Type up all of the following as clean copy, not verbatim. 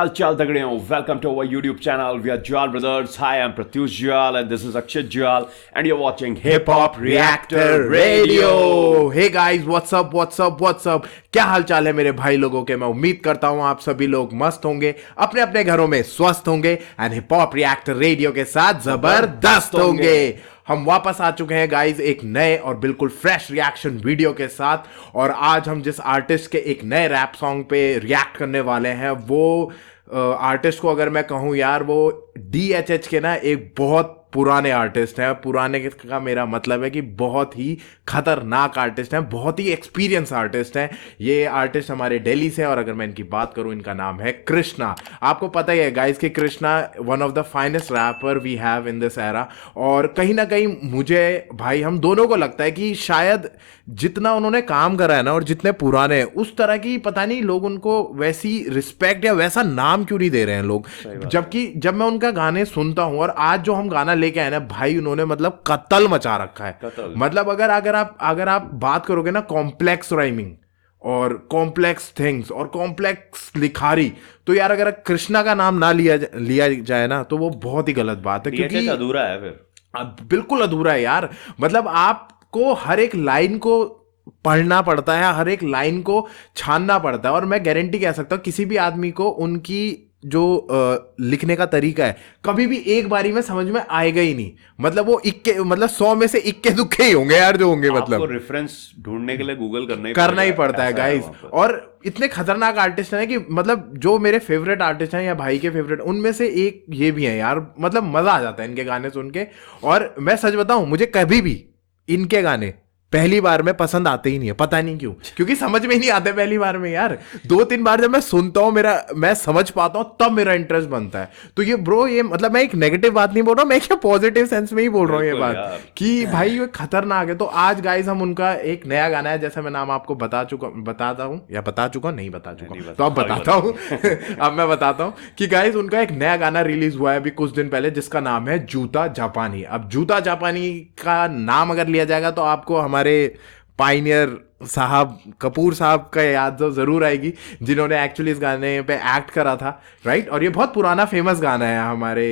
Chal Chal Dagdiyon. Welcome to our YouTube channel. We are Jwal Brothers. Hi, I'm Pratyush Jwal and this is Akshay Jwal and you're watching Hip Hop Reactor Radio. Hey guys, what's up? क्या हाल चाल है मेरे भाई लोगों के। मैं उम्मीद करता हूँ आप सभी लोग मस्त होंगे, अपने अपने घरों में स्वस्थ होंगे and hip hop reactor radio के साथ जबरदस्त होंगे। हम वापस आ चुके हैं गाइस एक नए और बिल्कुल फ्रेश रिएक्शन वीडियो के साथ। और आज हम जिस आर्टिस्ट के एक नए रैप सॉन्ग पे रिएक्ट करने वाले हैं वो आर्टिस्ट को अगर मैं कहूँ यार, वो DHH के ना एक बहुत पुराने आर्टिस्ट हैं। पुराने का मेरा मतलब है कि बहुत ही खतरनाक आर्टिस्ट हैं, बहुत ही एक्सपीरियंस आर्टिस्ट हैं। ये आर्टिस्ट हमारे दिल्ली से, और अगर मैं इनकी बात करूं, इनका नाम है कृष्णा। आपको पता ही है गाइस कि Krishna one of the finest rapper we have in this era. और कहीं ना कहीं मुझे भाई, हम दोनों को लगता है कि शायद जितना उन्होंने काम करा है ना और जितने पुराने हैं, उस तरह की पता नहीं लोग उनको वैसी रिस्पेक्ट या वैसा नाम क्यों नहीं दे रहे हैं लोग। जबकि जब मैं उनका गाने सुनता हूं, और आज जो हम गाना लेके आए ना भाई, उन्होंने मतलब कत्ल मचा रखा है। मतलब अगर आप बात करोगे ना कॉम्प्लेक्स राइमिंग और कॉम्प्लेक्स थिंग्स और कॉम्प्लेक्स लिखारी, तो यार अगर कृष्णा का नाम ना लिया जाए ना तो वो बहुत ही गलत बात है, क्योंकि अधूरा है फिर, बिल्कुल अधूरा है यार। मतलब आपको हर एक लाइन को पढ़ना पड़ता है, हर एक लाइन को छानना पड़ता है। और मैं गारंटी कह सकता हूँ किसी भी आदमी को उनकी जो लिखने का तरीका है कभी भी एक बारी में समझ में आएगा ही नहीं। मतलब वो 100 में से 21 दुखे ही होंगे यार जो होंगे। मतलब रेफरेंस ढूंढने के लिए गूगल करना ही पड़ता है गाइस। और इतने खतरनाक आर्टिस्ट हैं कि मतलब जो मेरे फेवरेट आर्टिस्ट हैं या भाई के फेवरेट, उनमें से एक ये भी है यार। मतलब मजा आ जाता है इनके गाने सुन के। और मैं सच बताऊं, मुझे कभी भी इनके गाने पहली बार में पसंद आते ही नहीं है, पता नहीं क्यों, क्योंकि समझ में ही नहीं आते पहली बार में यार। 2-3 बार जब मैं सुनता हूँ, मैं समझ पाता हूँ, तब मेरा इंटरेस्ट बनता है। तो ये ब्रो, ये मतलब मैं एक नेगेटिव बात नहीं बोल रहा हूँ, मैं क्या पॉजिटिव सेंस में ही बोल रहा हूँ ये बात कि भाई ये खतरनाक है। तो आज गाइस हम उनका एक नया गाना है, जैसे मैं नाम आपको बता चुका नहीं बता चुका तो अब बताता हूँ अब मैं बताता हूँ कि गाइस उनका एक नया गाना रिलीज हुआ है अभी कुछ दिन पहले, जिसका नाम है जूता जापानी। अब जूता जापानी का नाम अगर लिया जाएगा तो आपको हमारे पाइनियर साहब, कपूर साहब का याद तो जरूर आएगी, जिन्होंने एक्चुअली इस गाने पे एक्ट करा था, राइट। और ये बहुत पुराना फेमस गाना है हमारे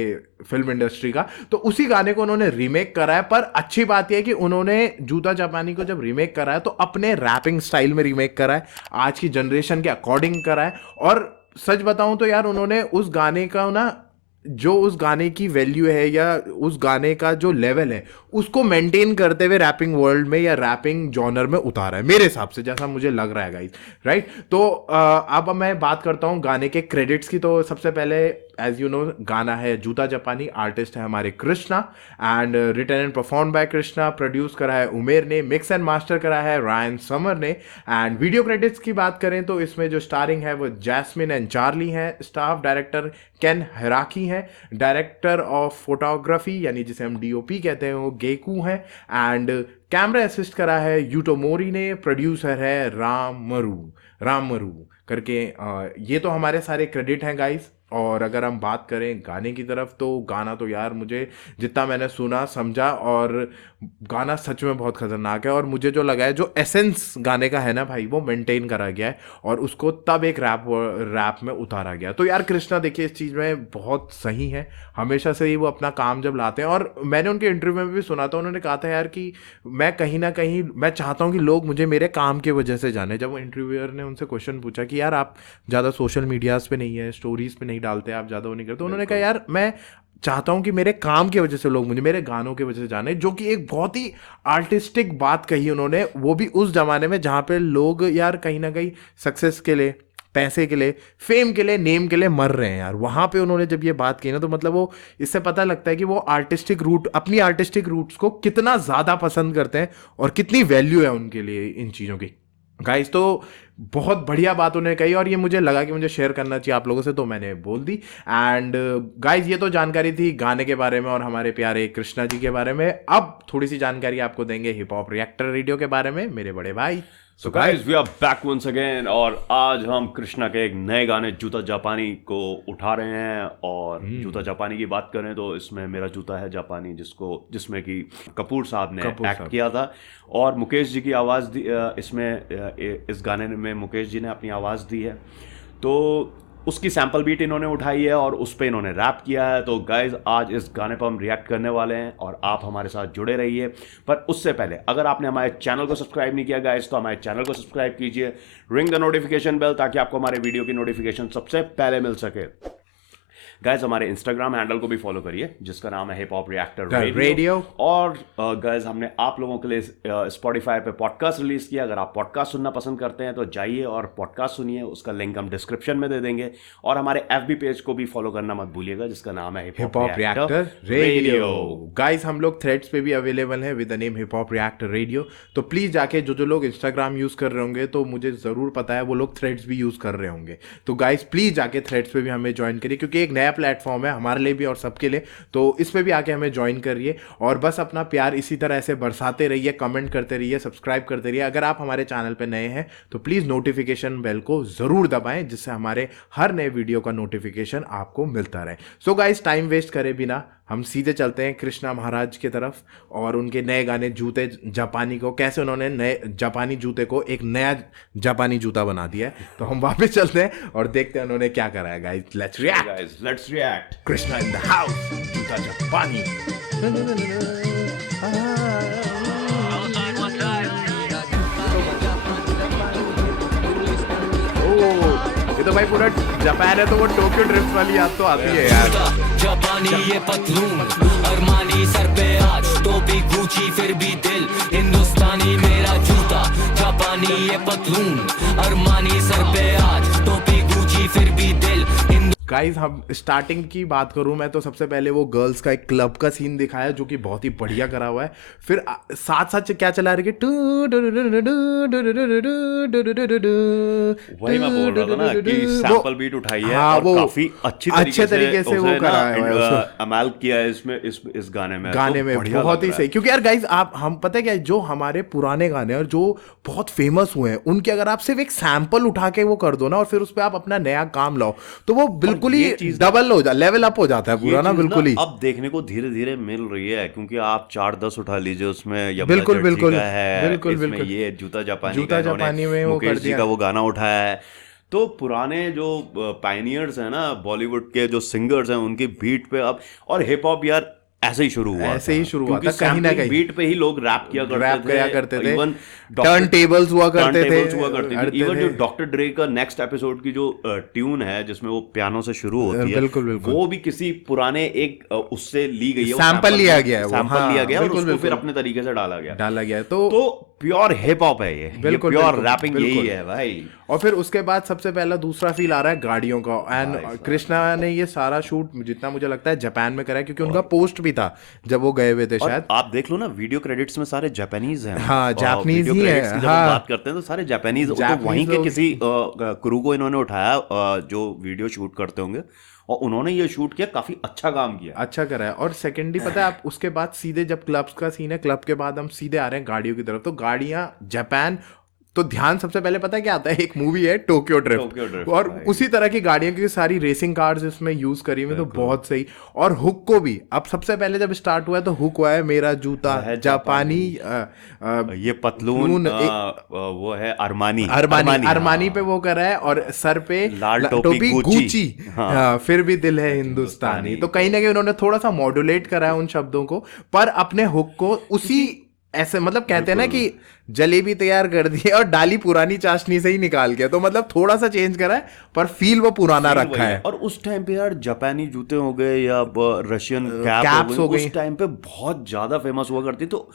फिल्म इंडस्ट्री का। तो उसी गाने को उन्होंने रीमेक करा है। पर अच्छी बात यह है कि उन्होंने जूता जापानी को जब रीमेक करा है तो अपने रैपिंग स्टाइल में रीमेक करा है, आज की जनरेशन के अकॉर्डिंग करा है। और सच बताऊं तो यार, उन्होंने उस गाने का ना, जो उस गाने की वैल्यू है या उस गाने का जो लेवल है, उसको मेंटेन करते हुए रैपिंग वर्ल्ड में या रैपिंग जॉनर में उतारा है मेरे हिसाब से, जैसा मुझे लग रहा है गाइस, राइट। तो अब मैं बात करता हूँ गाने के क्रेडिट्स की। तो सबसे पहले एज यू नो, गाना है जूता जापानी, आर्टिस्ट है हमारे Krishna and written and perform by Krishna, produce करा है उमेर ने, मिक्स एंड मास्टर करा है रायन समर ने। एंड वीडियो क्रेडिट्स की बात करें तो इसमें जो स्टारिंग है वो जैस्मिन एंड चार्ली हैं, स्टाफ डायरेक्टर केन हिराकी हैं, डायरेक्टर ऑफ फोटोग्राफी यानी जिसे हम DOP कहते हैं वो गेकू हैं, एंड कैमरा असिस्ट करा है यूटोमोरी ने, प्रोड्यूसर है राम मरू करके। ये तो हमारे सारे क्रेडिट हैं गाइस। और अगर हम बात करें गाने की तरफ, तो गाना तो यार मुझे जितना मैंने सुना समझा, और गाना सच में बहुत खतरनाक है। और मुझे जो लगा है, जो एसेंस गाने का है ना भाई, वो मेंटेन करा गया है और उसको तब एक रैप में उतारा गया। तो यार कृष्णा देखिए इस चीज़ में बहुत सही है, हमेशा से ही वो अपना काम जब लाते हैं। और मैंने उनके इंटरव्यू में भी सुना था, उन्होंने कहा था यार कि मैं कहीं ना कहीं मैं चाहता हूँ कि लोग मुझे मेरे काम की वजह से जाने। जब वो इंटरव्यूअर ने उनसे क्वेश्चन पूछा कि यार आप ज़्यादा सोशल मीडियाज़ पे नहीं है, स्टोरीज पे नहीं डालते, आप ज़्यादा वो नहीं करते, तो उन्होंने कहा यार मैं चाहता हूं कि मेरे काम की वजह से लोग मुझे मेरे गानों की वजह से जाने, जो कि एक बहुत ही आर्टिस्टिक बात कही उन्होंने, वो भी उस जमाने में जहां पे लोग यार कहीं ना कहीं सक्सेस के लिए, पैसे के लिए, फेम के लिए, नेम के लिए मर रहे हैं यार। वहां पे उन्होंने जब ये बात की ना, तो मतलब वो, इससे पता लगता है कि वो आर्टिस्टिक रूट, अपनी आर्टिस्टिक रूट्स को कितना ज्यादा पसंद करते हैं और कितनी वैल्यू है उनके लिए इन चीजों की गाइस। तो बहुत बढ़िया बात उन्होंने कही और ये मुझे लगा कि मुझे शेयर करना चाहिए आप लोगों से, तो मैंने बोल दी। एंड गाइस, ये तो जानकारी थी गाने के बारे में और हमारे प्यारे कृष्णा जी के बारे में। अब थोड़ी सी जानकारी आपको देंगे हिप हॉप रिएक्टर रेडियो के बारे में मेरे बड़े भाई। So guys, we are back once again, और आज हम कृष्णा के एक नए गाने जूता जापानी को उठा रहे हैं। और जूता जापानी की बात करें तो इसमें मेरा जूता है जापानी, जिसमें कि कपूर साहब ने एक्ट किया था और मुकेश जी की आवाज़ दी इसमें, इस गाने में मुकेश जी ने अपनी आवाज़ दी है। तो उसकी सैम्पल बीट इन्होंने उठाई है और उस पर इन्होंने रैप किया है। तो गाइज आज इस गाने पर हम रिएक्ट करने वाले हैं और आप हमारे साथ जुड़े रहिए। पर उससे पहले अगर आपने हमारे चैनल को सब्सक्राइब नहीं किया गाइज तो हमारे चैनल को सब्सक्राइब कीजिए, रिंग द नोटिफिकेशन बेल, ताकि आपको हमारे वीडियो की नोटिफिकेशन सबसे पहले मिल सके। गाइज हमारे इंस्टाग्राम हैंडल को भी फॉलो करिए जिसका नाम है हिप हॉप रिएक्टर रेडियो। और गाइज हमने आप लोगों के लिए स्पॉटिफाई पे पॉडकास्ट रिलीज किया। अगर आप पॉडकास्ट सुनना पसंद करते हैं तो जाइए और पॉडकास्ट सुनिए, उसका लिंक हम डिस्क्रिप्शन में दे देंगे। और हमारे FB पेज को भी फॉलो करना मत भूलिएगा जिसका नाम है hip hop reactor radio. Guys हम लोग थ्रेड्स पे भी अवेलेबल हैं with the name hip hop reactor radio. तो प्लीज जाके जो लोग इंस्टाग्राम यूज कर रहे होंगे तो मुझे जरूर पता है वो लोग थ्रेड्स भी यूज कर रहे होंगे। तो गाइज प्लीज जाके थ्रेड्स पे भी हमें ज्वाइन करिए क्योंकि एक नया प्लेटफॉर्म है हमारे लिए भी और सबके लिए। तो इस पे भी आके हमें ज्वाइन करिए और बस अपना प्यार इसी तरह ऐसे बरसाते रहिए, कमेंट करते रहिए, सब्सक्राइब करते रहिए। अगर आप हमारे चैनल पे नए हैं तो प्लीज नोटिफिकेशन बेल को जरूर दबाएं जिससे हमारे हर नए वीडियो का नोटिफिकेशन आपको मिलता रहे। सो गाइस टाइम वेस्ट करे बिना हम सीधे चलते हैं कृष्णा महाराज की तरफ और उनके नए गाने जूते जापानी को, कैसे उन्होंने नए जापानी जूते को एक नया जापानी जूता बना दिया है। तो हम वापस चलते हैं और देखते हैं उन्होंने क्या करा है। Guys let's react. Krishna in the house, जूता जापानी। ये तो भाई पूरा जापान है तो वो टोक्यो ड्रिफ्ट वाली याद तो आती है यार। जापानी ये पतलून, अरमानी सर पे आज, टोपी गुची फिर भी दिल, हिंदुस्तानी मेरा जूता। जापानी ये पतलून, अरमानी सर पे आज, टोपी गुची फिर भी दिल। गाइस हम स्टार्टिंग की बात करूं मैं तो सबसे पहले वो गर्ल्स का एक क्लब का सीन दिखाया जो कि बहुत ही बढ़िया करा हुआ है। फिर साथ साथ क्या चला रही है, वही मैं बोल रहा था ना कि सैंपल बीट उठाई है हाँ, और वो काफी अच्छे तरीके से वो करा है, अमल किया है इसमें इस गाने में तो बहुत ही सही। क्योंकि यार गाइस आप हम पता है क्या, जो हमारे पुराने गाने और जो बहुत फेमस हुए हैं उनके अगर आप सिर्फ एक सैंपल उठा के वो कर दो ना और फिर उस पर आप अपना नया काम लाओ तो वो बिल्कुल ही डबल हो जाता, लेवल अप हो जाता है पूरा ना बिल्कुल ही। अब देखने को धीरे धीरे मिल रही है क्योंकि आप 4-10 उठा लीजिए उसमें बिल्कुल ये जूता जापानी में मुकेश जी का वो गाना उठाया है। तो पुराने जो पायनियर्स हैं ना बॉलीवुड के जो सिंगर्स हैं उनकी बीट पे अब, और हिप हॉप यार ऐसे ही शुरू हुआ था कहीं ना कहीं बीट पे ही लोग रैप किया करते थे। इवन टर्न टेबल्स हुआ करते थे। इवन जो डॉक्टर ड्रे का नेक्स्ट एपिसोड की जो ट्यून है जिसमें वो पियानो से शुरू होती है वो भी किसी पुराने एक उससे ली गई है, सैंपल लिया गया और उसको फिर अपने तरीके से डाला गया। तो प्योर हिप हॉप है ये, बिल्कुल प्योर रैपिंग यही है भाई। और फिर उसके बाद सबसे पहला दूसरा फील आ रहा है गाड़ियों का। एंड कृष्णा ने ये सारा शूट जितना मुझे लगता है जापान में करा है क्योंकि उनका पोस्ट भी था जब वो गए हुए थे शायद। आप देख लो ना वीडियो क्रेडिट्स में सारे जापानीज हैं। हाँ जापानीज ही है। जब हम बात करते हैं तो सारे जापानीज, तो वहीं के किसी क्रू को इन्होंने उठाया जो वीडियो शूट करते होंगे और उन्होंने ये शूट किया, काफी अच्छा काम किया, अच्छा करा है। और सेकेंडली पता है आप उसके बाद सीधे जब क्लब्स का सीन है, क्लब के बाद हम सीधे आ रहे हैं गाड़ियों की तरफ। तो गाड़ियां जापान तो ध्यान सबसे पहले पता है क्या आता है, एक मूवी है टोक्यो ड्रिफ्ट और उसी तरह की गाड़ियों की सारी रेसिंग कार्स इसमें यूज करी हुई, तो बहुत सही। और हुक को भी अब सबसे पहले जब स्टार्ट हुआ है तो हुक हुआ है मेरा जूता है जापानी, ये पतलून वो है अरमानी पे वो करा है और सर पे लाल टोपी गुची, फिर भी दिल है हिंदुस्तानी। तो कहीं ना कहीं उन्होंने थोड़ा सा मॉड्यूलेट करा है उन शब्दों को, पर अपने हुक को उसी ऐसे मतलब कहते हैं ना कि जलेबी तैयार कर दी और डाली पुरानी चाशनी से ही निकाल के, तो मतलब थोड़ा सा चेंज करा है पर फील वो पुराना रखा है। और उस टाइम पे यार जापानी जूते हो गए या रशियन कैप्स हो गए, उस टाइम पे बहुत ज्यादा फेमस हुआ करती। तो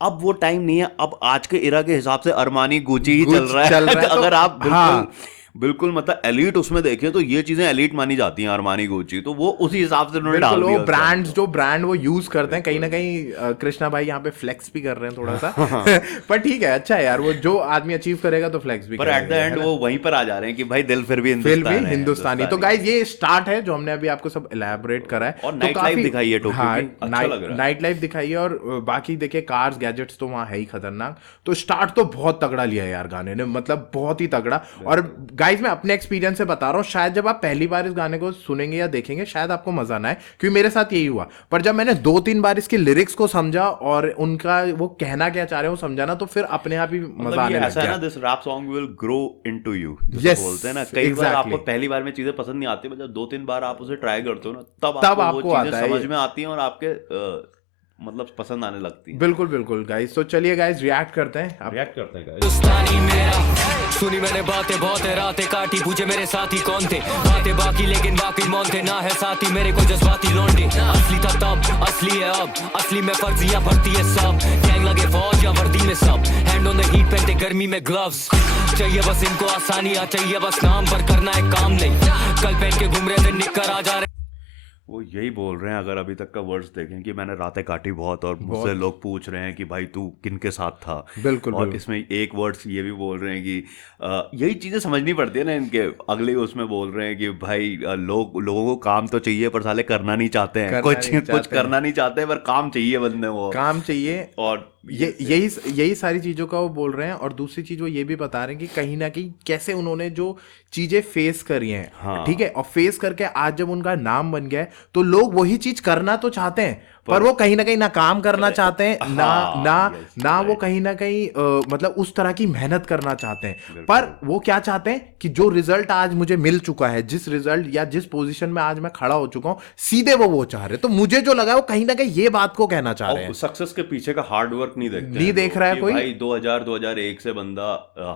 अब वो टाइम नहीं है, अब आज के इरा के हिसाब से अरमानी गुची ही चल रहा है। अगर आप बिल्कुल मतलब एलीट उसमें देखें तो ये चीजें एलीट मानी जाती हैं अरमानी गुची, तो वो उसी हिसाब से उन्होंने डाल दिया। ब्रांड्स जो ब्रांड वो यूज करते हैं कहीं ना कहीं कृष्णा भाई यहाँ पे फ्लेक्स भी कर रहे हैं थोड़ा सा पर ठीक है, अच्छा है यार, वो जो आदमी अचीव करेगा तो फ्लेक्स भी, पर एट द एंड वो वहीं पर आ जा रहे हैं कि भाई दिल फिर भी हिंदुस्तानी। तो गाइस ये स्टार्ट है जो हमने अभी आपको सब एलैबोरेट करा है और नाइट लाइफ दिखाई है, नाइट लाइफ दिखाई है और बाकी देखिए कार्स गैजेट्स तो वहाँ है ही खतरनाक। तो स्टार्ट तो बहुत तगड़ा लिया है यार गाने ने, मतलब बहुत ही तगड़ा। और गाइस मैं अपने एक्सपीरियंस से बता रहा हूँ, शायद जब आप पहली बार इस गाने को सुनेंगे या देखेंगे शायद आपको मजा ना आए, क्योंकि मेरे साथ यही हुआ। पर जब मैंने 2-3 बार इसके लिरिक्स को समझा और उनका वो कहना क्या चाह रहे हो समझा ना, तो फिर अपने आप ही मजा आने लग गया। This rap song will grow into you, Yes, बोलते हैं ना, कई बार exactly. आपको पहली बार में चीजें पसंद नहीं आती, जब 2-3 बार आप उसे ट्राई करते हो ना, तब तब आपको आपको वो चीजें आता है समझ ये। में आती हैं और आपके मतलब पसंद आने लगती है। बिल्कुल बिल्कुल गाइस, तो चलिए गाइस रिएक्ट करते हैं अब। रिएक्ट करते हैं हिंदुस्तानी मेरा, सुनी मैंने बातें बहुत है, रातें काटी, पूछे मेरे साथी कौन थे, बातें बाकी लेकिन बाकी मौन थे, ना है साथी मेरे को जज्बाती लौंडे, असली था तब असली है अब, असली में फर्जियां भरती है सब, गैंग लगे फौज या वर्दी में सब, हैंड ऑन द हीट पहनते गर्मी में ग्लव्स, चाहिए बस इनको आसानियां, चाहिए बस नाम पर करना है काम नहीं, कल पहन के घूम रहे थे निक्कर आ जा रहे। वो यही बोल रहे हैं, अगर अभी तक का वर्ड्स देखें कि मैंने रातें काटी बहुत, और मुझसे लोग पूछ रहे हैं कि भाई तू किन के साथ था। बिल्कुल और बिल्कुल। इसमें एक वर्ड्स ये भी बोल रहे हैं कि यही चीज़ें समझनी पड़ती है ना इनके। अगले उसमें बोल रहे हैं कि भाई लोगों को काम तो चाहिए पर साले करना नहीं चाहते हैं, कुछ करना नहीं चाहते हैं, पर काम चाहिए बंदे को, काम चाहिए। और यही सारी चीजों का वो बोल रहे हैं। और दूसरी चीज वो ये भी बता रहे हैं कि कहीं ना कहीं कैसे उन्होंने जो चीजें फेस करी हैं, हाँ। ठीक है, और फेस करके आज जब उनका नाम बन गया है तो लोग वही चीज करना तो चाहते हैं, पर वो कहीं ना काम करना चाहते हैं, ना वो कहीं ना कहीं मतलब उस तरह की मेहनत करना चाहते हैं। पर वो क्या चाहते हैं कि जो रिजल्ट आज मुझे मिल चुका है, जिस रिजल्ट या जिस पोजीशन में आज मैं खड़ा हो चुका हूं, सीधे वो चाह रहे। तो मुझे जो लगा वो कहीं ना कहीं ये बात को कहना चाह रहे हैं। सक्सेस के पीछे का हार्ड वर्क नहीं देख रहा है कोई। भाई 2001 से बंदा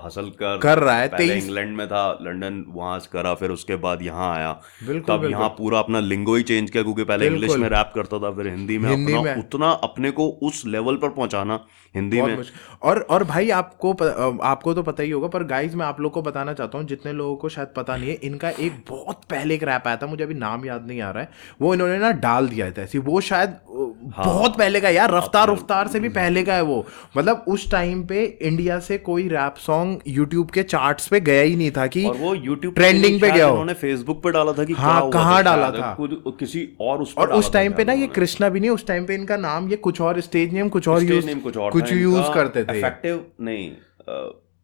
हसल कर रहा है। पहले इंग्लैंड में था, लंदन वहां से करा, फिर उसके बाद यहाँ आया, बिल्कुल, तब यहाँ पूरा अपना लिंगो ही चेंज किया, क्योंकि पहले इंग्लिश में रैप करता था, फिर हिंदी में उतना अपने को उस लेवल पर पहुंचाना हिंदी में। और भाई आपको तो पता ही होगा, पर गाइज मैं आप लोग को बताना चाहता हूँ, जितने लोगों को शायद पता नहीं है, इनका एक बहुत पहले एक रैप आया था, मुझे अभी नाम याद नहीं आ रहा है, वो इन्होंने ना डाल दिया था ऐसी, वो शायद बहुत पहले का यार, रफ्तार से भी पहले का है वो। मतलब उस टाइम पे इंडिया से कोई रैप सॉन्ग यूट्यूब के चार्ट्स पे गया ही नहीं था कि और वो यूट्यूब ट्रेंडिंग पे गया हो। उन्होंने फेसबुक पे डाला था कि हाँ, कहाँ डाला था किसी और उस टाइम पे ना ये कृष्णा भी नहीं, उस टाइम पे इनका नाम ये कुछ और, स्टेज नेम कुछ और यूज करते थे, इफेक्टिव नहीं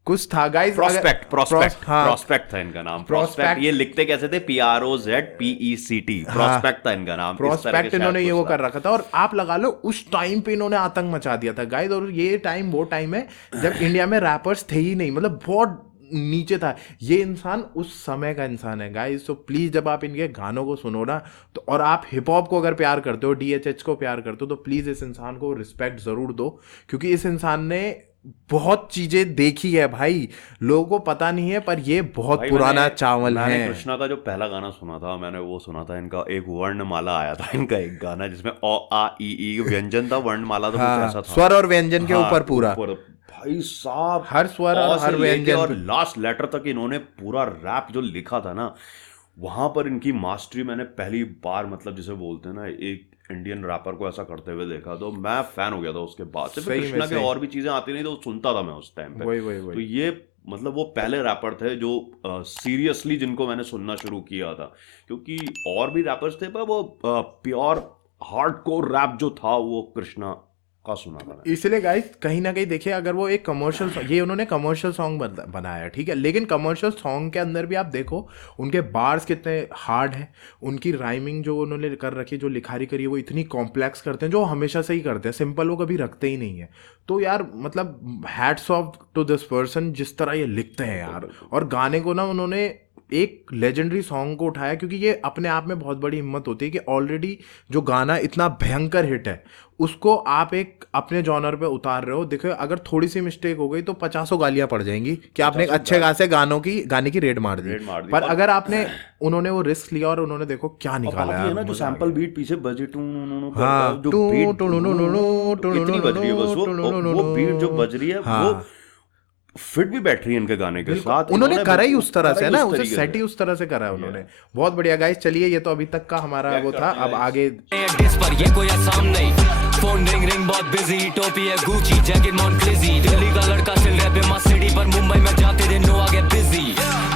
कुछ था गाइस। प्रोस्पेक्ट था इनका नाम। प्रोस्पेक्ट ये लिखते कैसे थे? PROZPECT, प्रोस्पेक्ट था इनका नाम। प्रोस्पेक्ट इन्होंने ये वो कर रखा था, और आप लगा लो उस टाइम पे इन्होंने आतंक मचा दिया था गाइस। और ये टाइम वो टाइम है जब इंडिया में रैपर्स थे ही नहीं, मतलब बहुत नीचे था। ये इंसान उस समय का इंसान है गाइस। तो प्लीज जब आप इनके गानों को सुनो ना, तो और आप हिप हॉप को अगर प्यार करते हो, DHH को प्यार करते हो, तो प्लीज इस इंसान को रिस्पेक्ट जरूर दो, क्योंकि इस इंसान ने बहुत चीजें देखी है भाई, लोगों को पता नहीं है, पर ये बहुत पुराना चावल है। मैंने कृष्णा का जो पहला गाना सुना था, मैंने वो सुना था इनका एक वर्णमाला आया था, इनका एक गाना जिसमें अ आ ई व्यंजन था, वर्णमाला तो कुछ ऐसा था, स्वर और व्यंजन के ऊपर पूरा। भाई साहब हर स्वर और हर व्यंजन और लास्ट लेटर तक इन्होंने पूरा रैप जो लिखा था ना, वहां पर इनकी मास्टरी मैंने पहली बार, मतलब जिसे बोलते हैं ना, एक इंडियन रैपर को ऐसा करते हुए देखा, तो मैं फैन हो गया था उसके बाद से। कृष्णा के और भी चीजें आती नहीं तो सुनता था मैं उस टाइम पे। तो ये मतलब वो पहले रैपर थे जो सीरियसली जिनको मैंने सुनना शुरू किया था, क्योंकि और भी रैपर्स थे पर वो प्योर हार्डकोर रैप जो था वो कृष्णा का सुना था। इसलिए गाइस कहीं ना कहीं देखिए, अगर वो एक कमर्शियल, ये उन्होंने कमर्शियल सॉन्ग बनाया, ठीक है, लेकिन कमर्शियल सॉन्ग के अंदर भी आप देखो उनके बार्स कितने हार्ड हैं, उनकी राइमिंग जो उन्होंने कर रखी, जो लिखारी करी है, वो इतनी कॉम्प्लेक्स करते हैं, जो हमेशा से ही करते हैं, सिंपल वो कभी रखते ही नहीं है। तो यार मतलब hats off to this person, जिस तरह ये लिखते हैं यार। और गाने को ना उन्होंने एक लेजेंडरी सॉन्ग को उठाया, क्योंकि ये अपने आप में बहुत बड़ी हिम्मत होती है कि ऑलरेडी जो गाना इतना भयंकर हिट है, उसको आप एक अपने जॉनर पे उतार रहे हो। देखो अगर थोड़ी सी मिस्टेक हो गई तो 50 गालियां पड़ जाएंगी कि आपने एक अच्छे खासे गाने की रेड मार दी। पर अगर आपने उन्होंने वो रिस्क लिया और उन्होंने देखो क्या निकाला है ना, जो सैंपल बीट पीछे बजे वो बीट जो बज रही है वो फिट भी बैठ रही है इनके गाने के साथ। उन्होंने करा ही उस तरह से ना, उसे सेट ही उस तरह से करा है उन्होंने। बहुत बढ़िया गाइस, चलिए ये तो अभी तक का हमारा वो था, अब आगे पर ये कोई आसान नहीं, फोन रिंग दिन बहुत बिजी, टोपी है गुची, जैकेट मॉन्क्लेजी, दिल्ली का लड़का सिल रैप है मस्त सिटी पर, मुंबई में जाते दिन नो आगे busy,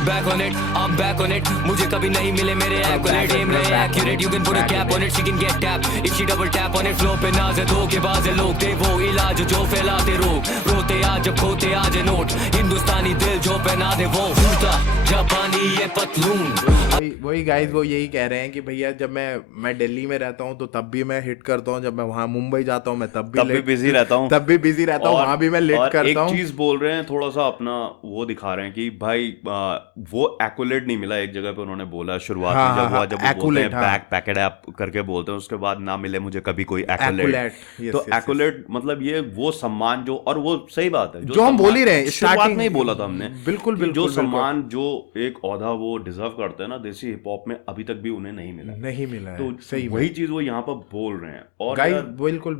back on it, I'm back on it, मुझे कभी नहीं मिले मेरे एक्यूरेट, एम रहे accurate, you can put a cap on it, she can get tap, if she double tap on it, flow पे नाज है धोखेबाज है लोग, दे वो इलाज जो फैलाते रोग, रोते आज जब खोते आज है नोट, हिंदुस्तानी दिल जो पहना दे वो जूता, जापानी ये पतलून। वही गाइस, वो यही कह रहे हैं कि भैया जब मैं दिल्ली में रहता हूँ तो तब भी मैं हिट करता हूँ, जब मैं वहाँ मुंबई जाता हूँ मैं तब भी बिजी रहता हूँ, वहाँ भी मैं लेट करता हूँ। एक चीज बोल रहे हैं, थोड़ा सा अपना वो दिखा रहे हैं कि भाई वो एक्यूलेट नहीं मिला, एक जगह पे उन्होंने बोला शुरुआत में जब वो बोलते हैं बैक पैकेट ऐप करके बोलते हैं, उसके बाद ना मिले मुझे कभी कोई एक्यूलेट, तो एक्यूलेट मतलब ये वो सम्मान जो, और वो सही बात है जो हम बोल ही रहे हैं, शुरुआत में ही बोला था हमने, बिल्कुल जो सम्मान जो एक औहदा वो डिजर्व करते हैं ना देसी हिप हॉप में, अभी तक भी उन्हें नहीं मिला, तो सही वही चीज वो यहाँ पर बोल रहे हैं। और गाइस बिल्कुल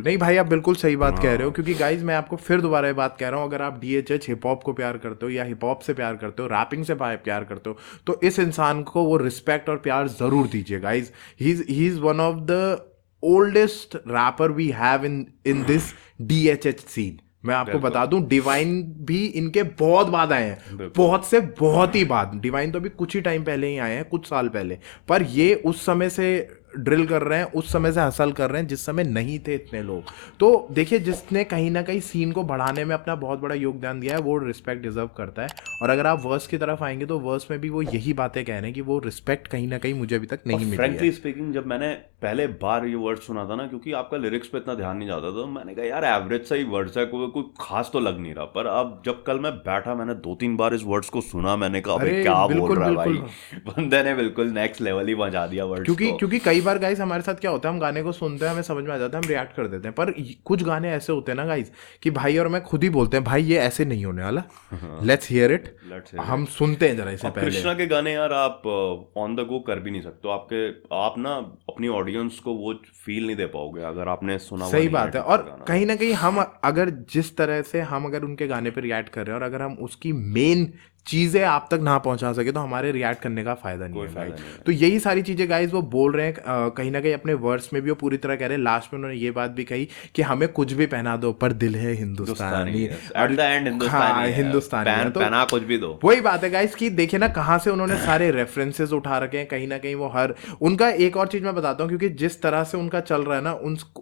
नहीं भाई, आप बिल्कुल सही बात कह रहे हो, क्योंकि गाइस मैं आपको फिर दोबारा ये बात कह रहा हूँ, अगर आप DHH हिप हॉप को प्यार करते हो या हिप हॉप से प्यार करते हो, रैपिंग से प्यार करते हो, तो इस इंसान को वो रिस्पेक्ट और प्यार जरूर दीजिए guys. He is one of the oldest rapper we have in this DHH scene. मैं आपको बता दूं, डिवाइन भी इनके बहुत बाद आए हैं, बहुत ही बाद। डिवाइन तो अभी कुछ ही टाइम पहले ही आए हैं, कुछ साल पहले, पर ये उस समय से ड्रिल कर रहे हैं, उस समय से हसल कर रहे हैं जिस समय नहीं थे इतने लोग। तो देखिए, जिसने कहीं ना कहीं सीन को बढ़ाने में अपना बहुत बड़ा योगदान दिया है वो रिस्पेक्ट डिजर्व करता है। और अगर आप वर्स की तरफ आएंगे तो वर्स में भी वो यही बातें कह रहे हैं कि वो रिस्पेक्ट कहीं ना कहीं मुझे अभी तक नहीं मिली है। फ्रैंकली स्पीकिंग, जब मैंने पहले बार ये वर्ड सुना था ना, क्योंकि आपका लिरिक्स पे इतना ध्यान नहीं जाता था, मैंने कहा यार एवरेज सा ही वर्ड्स है, कोई खास तो लग नहीं रहा। पर अब जब कल मैं बैठा, मैंने 2-3 बार इस वर्ड्स को सुना, मैंने कहा अबे क्या बोल रहा है भाई, बंदे ने बिल्कुल नेक्स्ट लेवल ही पहुंचा दिया वर्ड्स को। क्योंकि कई बार गाइस हमारे साथ क्या होता है, हम गाने को सुनते हैं, हमें समझ में आ जाता है, हम रिएक्ट कर देते हैं, पर कुछ गाने ऐसे होते हैं ना गाइस कि भाई और मैं खुद ही बोलते हैं भाई ये ऐसे नहीं होने वाला, लेट्स हियर इट, हम सुनते हैं जरा इसे पहले। कृष्णा के गाने यार आप ऑन द गो कर भी नहीं सकते, आप ना अपनी ऑडियंस को वो फील नहीं दे पाओगे अगर आपने सुना। सही बात है। और कहीं ना कहीं हम अगर जिस तरह से हम अगर उनके गाने पे रिएक्ट कर रहे हैं और अगर हम उसकी मेन चीजें आप तक ना पहुंचा सके तो हमारे रिएक्ट करने का फायदा नहीं है गाइस। तो यही सारी चीजें गाइस वो बोल रहे हैं, कहीं ना कहीं अपने वर्ड्स में भी वो पूरी तरह कह रहे हैं। लास्ट में उन्होंने ये बात भी कही कि हमें कुछ भी पहना दो पर दिल है हिंदुस्तानी, एट द एंड हिंदुस्तानी है, तो पहना कुछ भी दो। वही बात है गाइस कि देखिए ना कहाँ से उन्होंने सारे रेफरेंसेस उठा रखे हैं। कहीं ना कहीं वो हर उनका एक और चीज मैं बताता हूँ, क्योंकि जिस तरह से उनका चल रहा है ना,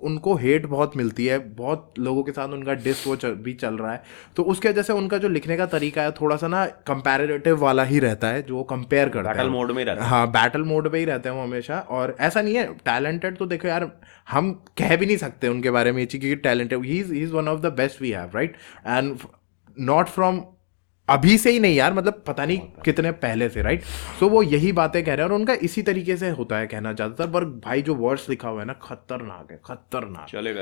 उनको हेट बहुत मिलती है, बहुत लोगों के साथ उनका डिस वो भी चल रहा है, तो उसके वजह से उनका जो लिखने का तरीका है थोड़ा सा ना कंपैरेटिव वाला ही रहता है, जो वो कंपेयर करता है, बैटल मोड में रहता है। हाँ, बैटल मोड पे ही रहते हैं वो हमेशा। और ऐसा नहीं है, टैलेंटेड तो देखो यार, हम कह भी नहीं सकते उनके बारे में ये चीज, क्योंकि talented he is one of the best we have, right, and not from अभी से ही नहीं यार, मतलब पता नहीं कितने पहले से, राइट। सो वो यही बातें कह रहे हैं और उनका इसी तरीके से होता है कहना ज्यादातर। पर भाई जो वर्ड्स लिखा हुआ है ना, खतरनाक है, खतरनाक। चलिए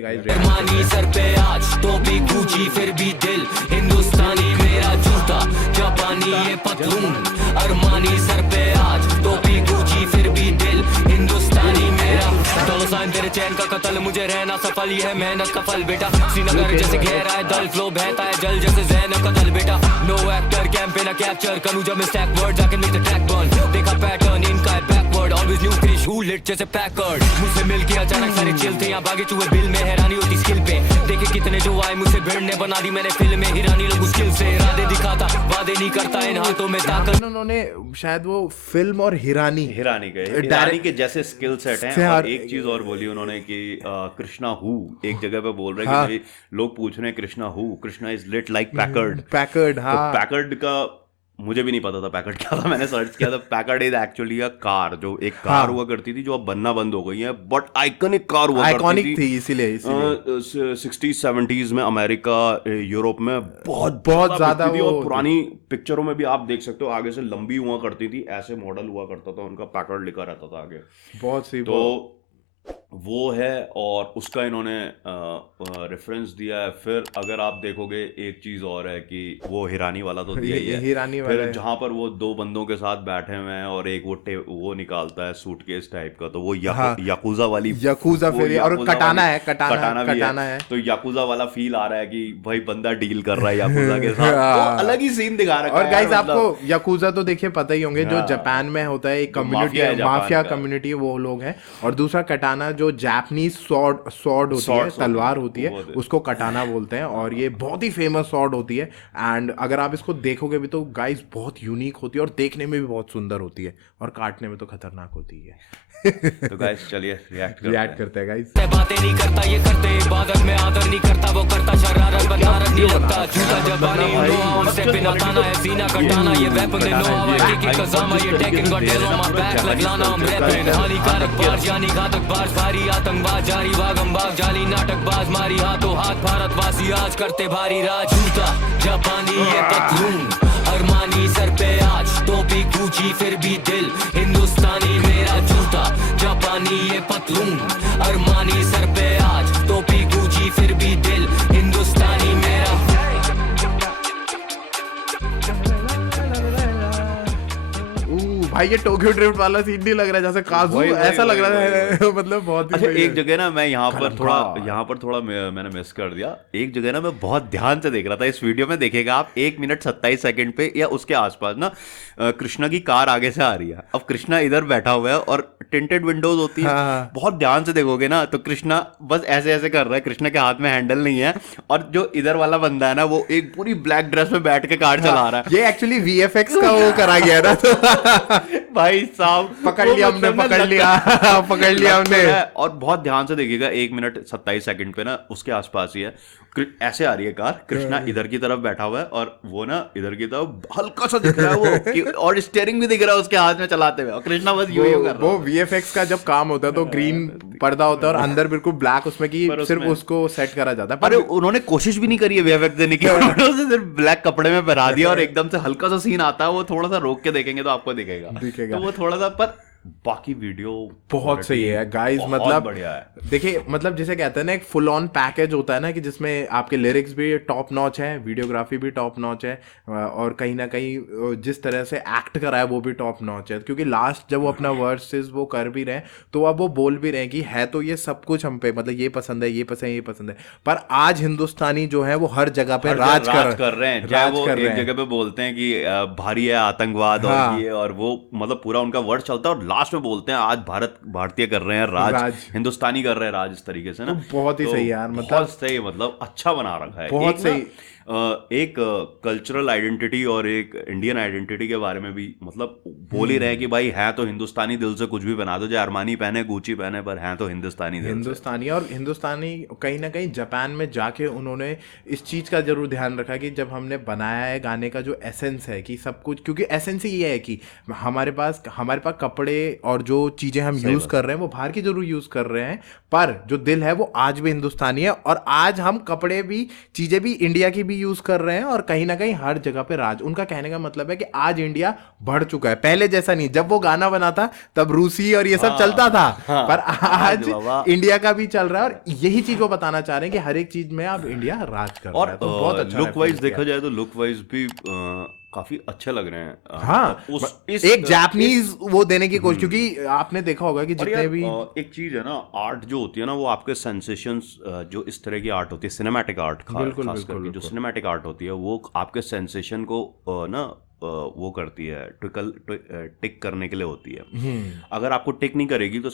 गाइस, अरमानी सर पे आज टोपी गुची फिर भी दिल हिंदुस्तानी, मेरा जूता जापानी ये पतलून। अरमानी सर पे आज टोपी गुची फिर भी दिल हिंदुस्तानी, मेरा डॉलर साइन तेरे चैन का कत्ल, मुझे रहना सफल, ये है मेहनत का फल बेटा। श्रीनगर जैसे गहरा है दल, फ्लो बहता है जल जैसे ज़ैन का कत्ल बेटा। नो एक्टर कैंपेन आ कैप्चर करूं जब मैं stack words, I can make the track burn. देखा पैटर्न इनका है backward, always new Krish who lit जैसे पैकर्ड। मुझसे मिलके अचानक सारे चिल थे, यहाँ भागे चूहे बिल में, हैरानी होती स्किल पे। देखे कितने जो आए मुझसे भिड़ने, बना दी मैंने फिल्म में हिरानी, लोग स्किल से इरादे दिखाता, वादे नहीं करता, इन हाथों में ताकत। उन्होंने शायद वो फिल्म और हिरानी के जैसे स्किल सेट हैं। और एक चीज और बोली उन्होंने कि कृष्णा हु, एक जगह पे बोल रहे हैं कि लोग पूछ रहे हैं Krishna who, Krishna is lit like Packard. हाँ, पैकर्ड का मुझे भी नहीं पता था पैकर्ड क्या था, मैंने सर्च किया था। Packard is actually a car, जो एक कार हुआ करती थी जो अब बनना बंद हो गई है, बट आइकॉनिक कार हुआ करती थी, इसीलिए 60s-70s में अमेरिका यूरोप में बहुत ज्यादा और पुरानी पिक्चरों में भी आप देख सकते हो, आगे से लंबी हुआ करती थी, ऐसे मॉडल हुआ करता था उनका, पैकर्ड लिखा रहता था आगे, बहुत सी। तो वो है और उसका इन्होंने रेफरेंस दिया है। फिर अगर आप देखोगे एक चीज और है कि वो हिरानी वाला तो दिया ही है, हिरानी वाला फिर जहाँ पर वो दो बंदों के साथ बैठे हुए हैं और एक वो निकालता है सूटकेस टाइप का, तो वो याकूजा वाली फिर और कटाना है, तो याकूजा वाला फील आ रहा है कि भाई बंदा डील कर रहा है याकूजा के साथ, तो अलग ही सीन दिखा रहा है। और गाइस आपको याकूजा तो देखिए पता ही होंगे, जो जापान में होता है, एक कम्युनिटी, माफिया कम्युनिटी, वो लोग हैं। और दूसरा कटाना जो जापानीज स्वॉर्ड होती है, तलवार होती है, वो उसको कटाना बोलते हैं, और ये बहुत ही फेमस स्वॉर्ड होती है। एंड अगर आप इसको देखोगे भी तो गाइस बहुत यूनिक होती है और देखने में भी बहुत सुंदर होती है और काटने में तो खतरनाक होती है। तो गाइस चलिए रिएक्ट करते हैं गाइस। बातें नहीं करता ये करते, इबादत में आदर नहीं करता वो करता शरारत, बनारत नहीं लगता जूता जापानी, नो आर्म स्टेप इन अटाना है सीना कटाना, ये weapon they know our kick कजामा, ये टेकिंग गॉट डेल ऑन माय बैक लगलाना, हम रैपिंग हानिकारक बार यानी घातक बार, भारी आतंकवाद जारी भागम भाग जाली नाटकबाज, मारी हाथों हाथ भारतवासी आज करते भारी राज, जूता जापानी ये पतलून अरमानी सर पे आज, टोपी गुची फिर भी दिल हिंदुस्तानी मेरा जूता जापानी ये पतलून अरमानी सर पे आज, टोपी गुची फिर भी दिल हिंदुस्तानी मेरा। भाई ये टोक्यो ड्रिफ्ट वाला सीन नहीं लग रहा है जैसे काजू, ऐसा लग रहा है मतलब बहुत ही। अच्छा एक जगह ना मैं यहाँ पर थोड़ा मैंने मिस कर दिया। एक जगह ना मैं बहुत ध्यान से देख रहा था, इस वीडियो में देखेगा आप 1 मिनट 27 सेकंड पे या उसके आसपास ना कृष्णा की कार आगे से आ रही है। अब कृष्णा इधर बैठा हुआ है और टिंटेड विंडोज होती है। बहुत ध्यान से देखोगे ना तो कृष्णा बस ऐसे ऐसे कर रहा है, कृष्णा के हाथ में हैंडल नहीं है, और जो इधर वाला बंदा है ना वो एक पूरी ब्लैक ड्रेस में बैठ के कार चला रहा है। ये एक्चुअली VFX का वो करा गया ना तो भाई साहब पकड़ लिया हमने, पकड़ लिया हमने। और बहुत ध्यान से देखिएगा 1 मिनट 27 सेकंड पे ना उसके आसपास ही है, ऐसे आ रही है कार, कृष्णा इधर की तरफ बैठा हुआ है और वो ना इधर की तरफ हल्का सा दिख रहा है वो और स्टीयरिंग भी दिख रहा है उसके हाथ में चलाते हुए, और कृष्णा बस यूं कर रहा है। वो VFX का जब काम होता है तो ग्रीन पर्दा होता है और अंदर बिल्कुल ब्लैक उसमें की सिर्फ उसको सेट करा जाता है। अरे उन्होंने कोशिश भी नहीं करी है VFX देने की, उन्होंने सिर्फ ब्लैक कपड़े में पहना दिया और एकदम से हल्का सा सीन आता है, वो थोड़ा सा रोक के देखेंगे तो आपको दिखेगा तो वो थोड़ा सा, पर बाकी वीडियो बहुत सही है गाइस, मतलब बढ़िया है। देखिए मतलब जिसे कहते हैं ना एक फुल ऑन पैकेज होता है ना कि जिसमें आपके लिरिक्स भी टॉप नॉच है, वीडियोग्राफी भी टॉप नॉच है, और कहीं ना कहीं जिस तरह से एक्ट करा है वो भी टॉप नॉच है। क्योंकि लास्ट जब वो अपना वर्सेस वो कर भी रहे हैं तो अब वो बोल भी रहे हैं कि है तो ये सब कुछ हम पे, मतलब ये पसंद है, ये पसंद है, ये पसंद है, पर आज हिंदुस्तानी जो है वो हर जगह पे राज कर रहे हैं। चाहे वो एक जगह पे बोलते हैं कि भारी है आतंकवाद और ये और वो, मतलब पूरा उनका वर्ड चलता है और लास्ट में बोलते हैं आज भारतीय कर रहे हैं राज, हिंदुस्तानी कर रहे हैं राज, इस तरीके से ना। तो बहुत ही सही यार, मतलब बहुत सही, मतलब अच्छा बना रखा है। बहुत सही। एक कल्चरल आइडेंटिटी और एक इंडियन आइडेंटिटी के बारे में भी मतलब बोल ही रहे हैं कि भाई है तो हिंदुस्तानी दिल से कुछ भी बना दो, चाहे अरमानी पहने गुची पहने, पर हैं तो हिंदुस्तानी दिल हिंदुस्तानी से। और हिंदुस्तानी कहीं ना कहीं जापान में जाके उन्होंने इस चीज का जरूर ध्यान रखा कि जब हमने बनाया है गाने का जो एसेंस है कि सब कुछ, क्योंकि एसेंस ही ये है कि हमारे पास कपड़े और जो चीजें हम यूज कर रहे हैं वो बाहर की जरूर यूज कर रहे हैं, पर जो दिल है वो आज भी हिंदुस्तानी है। और आज हम कपड़े भी चीजें भी इंडिया की भी यूज कर रहे हैं और कहीं ना कहीं हर जगह पे राज। उनका कहने का मतलब है कि आज इंडिया बढ़ चुका है, पहले जैसा नहीं। जब वो गाना बना था तब रूसी और ये सब चलता था, पर आज इंडिया का भी चल रहा है और यही चीज वो बताना चाह रहे हैं कि हर एक चीज में अब इंडिया राज कर रहा है। तो बहुत अच्छा लुक वाइज देखा जाए तो लुक वाइज भी काफी अच्छे लग रहे हैं। हाँ, एक जापानीज वो देने की कोशिश, क्योंकि आपने देखा होगा कि जितने भी एक चीज है ना, आर्ट जो होती है ना वो आपके सेंसेशंस, जो इस तरह की आर्ट होती है सिनेमैटिक आर्ट, खास करके जो सिनेमैटिक आर्ट होती है वो आपके सेंसेशन को ना वो करती है, टिक करने के लिए होती है। अगर आपको टिक नहीं करेगी तो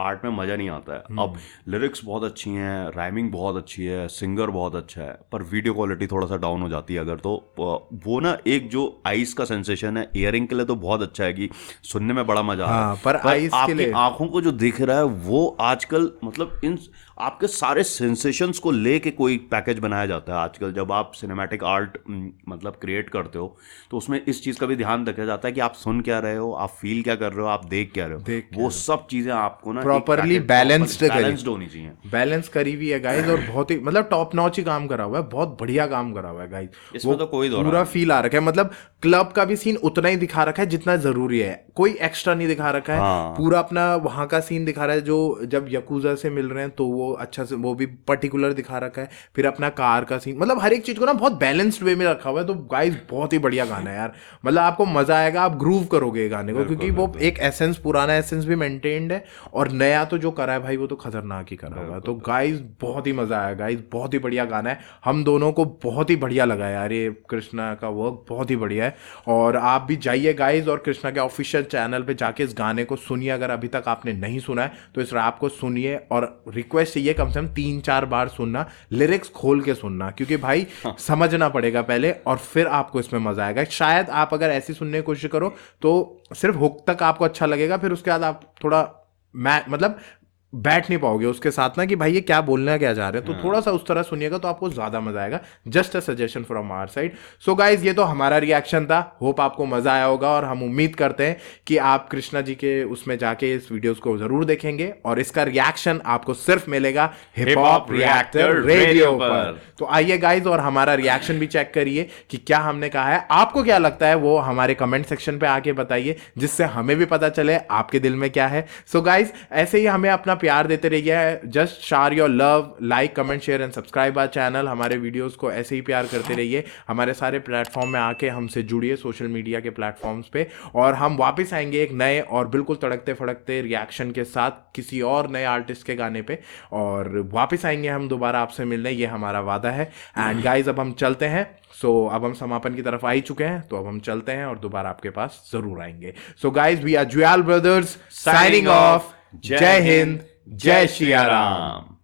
आर्ट में मजा नहीं आता है। अब लिरिक्स बहुत अच्छी हैं, राइमिंग बहुत अच्छी है, सिंगर बहुत अच्छा है, पर वीडियो क्वालिटी थोड़ा सा डाउन हो जाती है अगर, तो वो ना एक जो आइस का सेंसेशन है, इयरिंग के लिए तो बहुत अच्छा है कि सुनने में बड़ा मजा आ रहा है, पर आइस के लिए आंखों को जो दिख रहा है वो आजकल मतलब इन आपके सारे सेंसेशंस को लेके कोई पैकेज बनाया जाता है आजकल। जब आप सिनेमैटिक आर्ट मतलब क्रिएट करते हो तो उसमें इस चीज़ का भी ध्यान रखा जाता है कि आप सुन क्या रहे हो, आप फील क्या कर रहे हो, आप देख क्या रहे हो, वो सब चीज़ें आपको ना प्रॉपरली बैलेंस्ड होनी चाहिए। बैलेंस करी हुई है गाइज, और बहुत ही मतलब टॉप नॉच ही काम करा हुआ है, बहुत बढ़िया काम करा हुआ है गाइज। इसमें तो कोई पूरा फील आ रखा है, मतलब क्लब का भी सीन उतना ही दिखा रखा है जितना जरूरी है, कोई एक्स्ट्रा नहीं दिखा रखा है। पूरा अपना वहां का सीन दिखा रहा है, जो जब यकूजा से मिल रहे हैं तो वो अच्छा से वो भी पर्टिकुलर दिखा रखा है, फिर अपना कार का सीन, मतलब हर एक चीज को ना बहुत बैलेंस्ड वे में रखा हुआ है। तो गाइज बहुत ही बढ़िया गाना है यार, मतलब आपको मजा आएगा, आप ग्रूव करोगे गाने को, क्योंकि वो एक एसेंस, पुराना एसेंस भी मेंटेन्ड है और नया तो जो करा है भाई वो तो खतरनाक ही करा होगा। तो गाइस बहुत ही मजा आया गाइस, बहुत ही बढ़िया गाना है, हम दोनों को बहुत ही बढ़िया लगा यार, ये कृष्णा का वर्क बहुत ही बढ़िया है। और आप भी जाइए गाइस और कृष्णा के ऑफिशियल चैनल पे जाके इस गाने को सुनिए, अगर अभी तक आपने नहीं सुना है तो इस रैप को सुनिए, और रिक्वेस्ट ये कम से कम 3-4 बार सुनना, लिरिक्स खोल के सुनना, क्योंकि भाई समझना पड़ेगा पहले और फिर आपको इसमें मजा आएगा। शायद आप अगर ऐसी सुनने की कोशिश करो तो सिर्फ हुक तक आपको अच्छा लगेगा, फिर उसके बाद आप थोड़ा मतलब बैठ नहीं पाओगे उसके साथ ना कि भाई ये क्या बोलना क्या जा रहे हैं, तो थोड़ा सा उस तरह सुनिएगा तो आपको ज्यादा मजा आएगा। Just a suggestion from our side. So guys ये तो हमारा रिएक्शन था, होप आपको मजा आया होगा, और हम उम्मीद करते हैं कि आप कृष्णा जी के उसमें जाके इस वीडियोस को जरूर देखेंगे, और इसका रिएक्शन आपको सिर्फ मिलेगा हिप हॉप रिएक्टर रेडियो पर। तो आइए गाइज और हमारा रिएक्शन भी चेक करिए कि क्या हमने कहा है, आपको क्या लगता है वो हमारे कमेंट सेक्शन पे आके बताइए, जिससे हमें भी पता चले आपके दिल में क्या है। सो गाइज ऐसे ही हमें अपना प्यार देते रहिए, just share your love, like comment share and subscribe our channel. हमारे वीडियोस को ऐसे ही प्यार करते रहिए, हमारे सारे प्लेटफॉर्म में आके हमसे जुड़िए, सोशल मीडिया के प्लेटफॉर्म्स पे, और हम वापस आएंगे एक नए और बिल्कुल तड़कते फड़कते रिएक्शन के साथ किसी और नए आर्टिस्ट के गाने पे, और वापस आएंगे हम दोबारा आपसे मिलने, ये हमारा वादा है। एंड गाइज अब हम चलते हैं, अब हम समापन की तरफ आ ही चुके हैं, तो अब हम चलते हैं और दोबारा आपके पास जरूर आएंगे। So guys we are Juyal brothers signing off. जय हिंद, जय श्री राम।